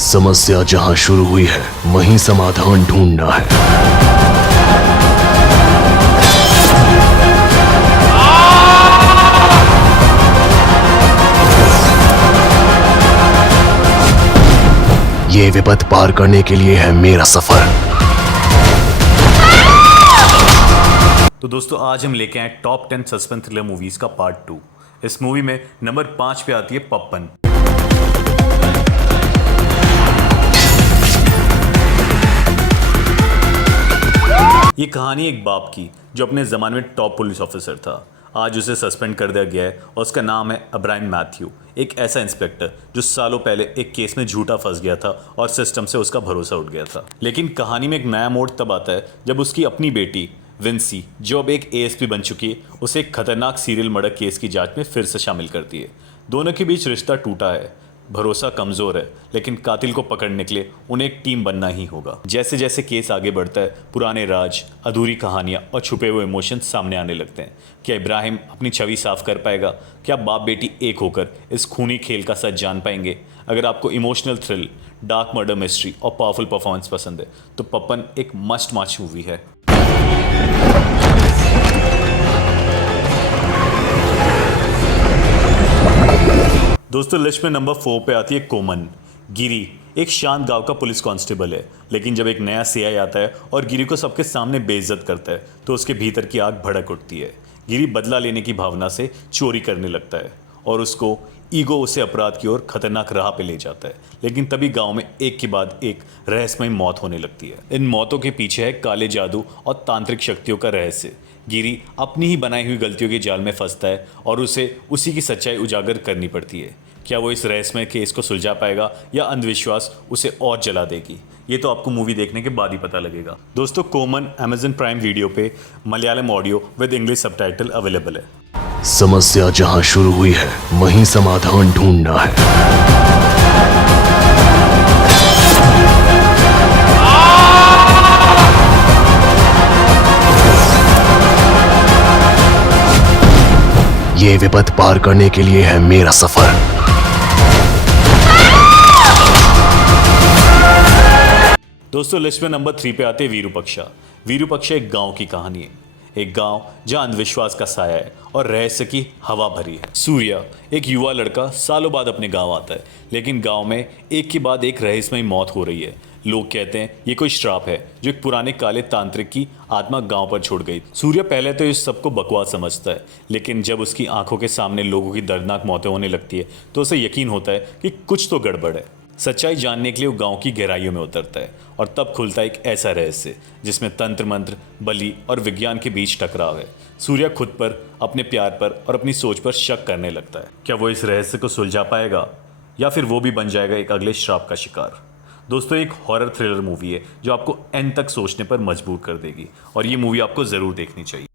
समस्या जहां शुरू हुई है वहीं समाधान ढूंढना है। ये विपद पार करने के लिए है मेरा सफर। तो दोस्तों आज हम लेके आए टॉप 10 सस्पेंस थ्रिलर मूवीज का पार्ट 2। इस मूवी में नंबर 5 पे आती है पप्पन। ये कहानी एक बाप की जो अपने ज़माने में टॉप पुलिस ऑफिसर था। आज उसे सस्पेंड कर दिया गया है और उसका नाम है अब्राहम मैथ्यू। एक ऐसा इंस्पेक्टर जो सालों पहले एक केस में झूठा फंस गया था और सिस्टम से उसका भरोसा उठ गया था। लेकिन कहानी में एक नया मोड़ तब आता है जब उसकी अपनी बेटी विंसी, जो अब एक एएसपी बन चुकी है, उसे एक खतरनाक सीरियल मर्डर केस की जांच में फिर से शामिल करती है। दोनों के बीच रिश्ता टूटा है, भरोसा कमज़ोर है, लेकिन कातिल को पकड़ने के लिए उन्हें एक टीम बनना ही होगा। जैसे जैसे केस आगे बढ़ता है, पुराने राज, अधूरी कहानियाँ और छुपे हुए इमोशंस सामने आने लगते हैं। क्या इब्राहिम अपनी छवि साफ कर पाएगा? क्या बाप बेटी एक होकर इस खूनी खेल का सच जान पाएंगे? अगर आपको emotional thrill, dark murder mystery और पावरफुल परफॉर्मेंस पसंद है तो पप्पन एक मस्ट वॉच मूवी है। दोस्तों लिस्ट में नंबर 4 पे आती है कोमन। गिरी एक शांत गांव का पुलिस कांस्टेबल है, लेकिन जब एक नया सीआई आता है और गिरी को सबके सामने बेइज्जत करता है तो उसके भीतर की आग भड़क उठती है। गिरी बदला लेने की भावना से चोरी करने लगता है और उसको ईगो उसे अपराध की ओर खतरनाक राह पे ले जाता है। लेकिन तभी गांव में एक के बाद एक रहस्यमय मौत होने लगती है। इन मौतों के पीछे है काले जादू और तांत्रिक शक्तियों का रहस्य। गिरी अपनी ही बनाई हुई गलतियों के जाल में फंसता है और उसे उसी की सच्चाई उजागर करनी पड़ती है। क्या वो इस रहस्यमय केस को सुलझा पाएगा या अंधविश्वास उसे और जला देगी? ये तो आपको मूवी देखने के बाद ही पता लगेगा। दोस्तों कोमन Amazon प्राइम वीडियो पे Malayalam audio with English subtitle available है। समस्या जहां शुरू हुई है वहीं समाधान ढूंढना है। ये विपद पार करने के लिए है मेरा सफर। दोस्तों लिस्ट में नंबर 3 पे आते वीरूपक्षा। वीरूपक्षा एक गांव की कहानी है, एक गांव जहां अंधविश्वास का साया है और रहस्य की हवा भरी है। सूर्या एक युवा लड़का सालों बाद अपने गांव आता है, लेकिन गांव में एक के बाद एक रहस्यमय मौत हो रही है। लोग कहते हैं ये कोई श्राप है जो एक पुराने काले तांत्रिक की आत्मा गांव पर छोड़ गई। सूर्या पहले तो इस सबको बकवास समझता है, लेकिन जब उसकी आंखों के सामने लोगों की दर्दनाक मौतें होने लगती है तो उसे यकीन होता है कि कुछ तो गड़बड़ है। सच्चाई जानने के लिए वो गांव की गहराइयों में उतरता है और तब खुलता है एक ऐसा रहस्य जिसमें तंत्र मंत्र, बलि और विज्ञान के बीच टकराव है। सूर्या खुद पर, अपने प्यार पर और अपनी सोच पर शक करने लगता है। क्या वो इस रहस्य को सुलझा पाएगा या फिर वो भी बन जाएगा एक अगले श्राप का शिकार? दोस्तों एक हॉरर थ्रिलर मूवी है जो आपको एंड तक सोचने पर मजबूर कर देगी और ये मूवी आपको ज़रूर देखनी चाहिए।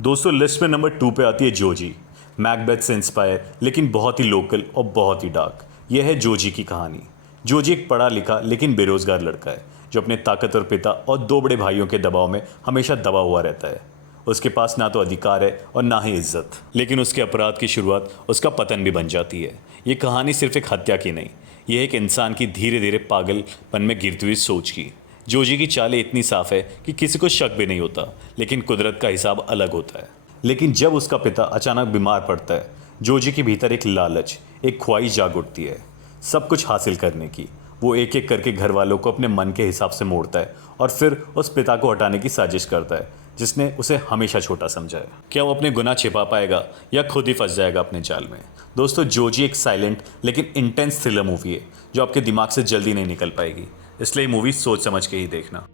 दोस्तों लिस्ट में नंबर 2 पे आती है जोजी। मैकबेथ से इंस्पायर लेकिन बहुत ही लोकल और बहुत ही डार्क। यह है जोजी की कहानी। जोजी एक पढ़ा लिखा लेकिन बेरोजगार लड़का है जो अपने ताकतवर पिता और 2 बड़े भाइयों के दबाव में हमेशा दबा हुआ रहता है। उसके पास ना तो अधिकार है और ना ही इज्जत, लेकिन उसके अपराध की शुरुआत उसका पतन भी बन जाती है। ये कहानी सिर्फ एक हत्या की नहीं, यह एक इंसान की धीरे धीरे पागलपन में गिरती हुई सोच की। जोजी की चालें इतनी साफ है कि किसी को शक भी नहीं होता, लेकिन कुदरत का हिसाब अलग होता है। लेकिन जब उसका पिता अचानक बीमार पड़ता है, जोजी के भीतर एक लालच, एक ख्वाहिश जाग उठती है सब कुछ हासिल करने की। वो एक एक करके घर वालों को अपने मन के हिसाब से मोड़ता है और फिर उस पिता को हटाने की साजिश करता है जिसने उसे हमेशा छोटा समझा है। क्या वो अपने गुनाह छिपा पाएगा या खुद ही फंस जाएगा अपने जाल में? दोस्तों जोजी एक साइलेंट लेकिन इंटेंस थ्रिलर मूवी है जो आपके दिमाग से जल्दी नहीं निकल पाएगी, इसलिए मूवी सोच समझ के ही देखना।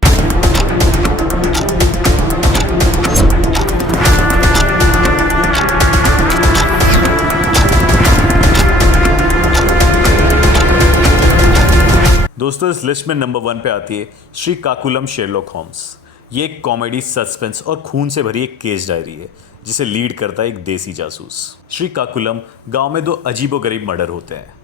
दोस्तों इस लिस्ट में नंबर 1 पे आती है श्रीकाकुलम शेरलॉक होम्स। ये एक कॉमेडी, सस्पेंस और खून से भरी एक केस डायरी है जिसे लीड करता है एक देसी जासूस। श्रीकाकुलम गांव में 2 अजीबोगरीब मर्डर होते हैं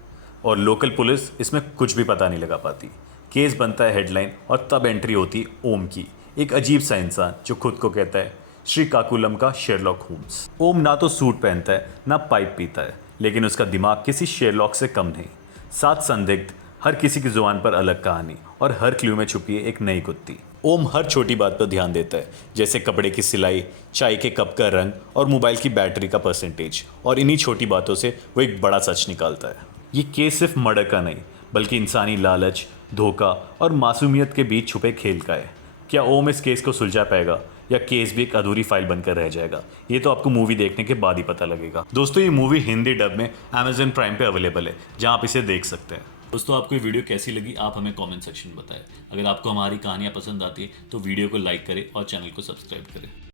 और लोकल पुलिस इसमें कुछ भी पता नहीं लगा पाती। केस बनता है हेडलाइन और तब एंट्री होती ओम की, एक अजीब सा इंसान जो खुद को कहता है श्रीकाकुलम का शेरलॉक होम्स। ओम ना तो सूट पहनता है ना पाइप पीता है, लेकिन उसका दिमाग किसी शेरलॉक से कम नहीं। 7 संदिग्ध, हर किसी की जुबान पर अलग कहानी और हर क्लू में छुपी है एक नई कुत्ती। ओम हर छोटी बात पर ध्यान देता है, जैसे कपड़े की सिलाई, चाय के कप का रंग और मोबाइल की बैटरी का परसेंटेज, और इन्हीं छोटी बातों से वो एक बड़ा सच निकालता है। ये केस सिर्फ मर्डर का नहीं, बल्कि इंसानी लालच, धोखा और मासूमियत के बीच छुपे खेल का है। क्या ओम इस केस को सुलझा पाएगा या केस भी एक अधूरी फाइल बनकर रह जाएगा? ये तो आपको मूवी देखने के बाद ही पता लगेगा। दोस्तों, ये मूवी हिंदी डब में Amazon प्राइम पे अवेलेबल है, जहां आप इसे देख सकते हैं। दोस्तों, आपको ये वीडियो कैसी लगी आप हमें कमेंट सेक्शन में बताएं। अगर आपको हमारी कहानियाँ पसंद आती है तो वीडियो को लाइक करें और चैनल को सब्सक्राइब करें।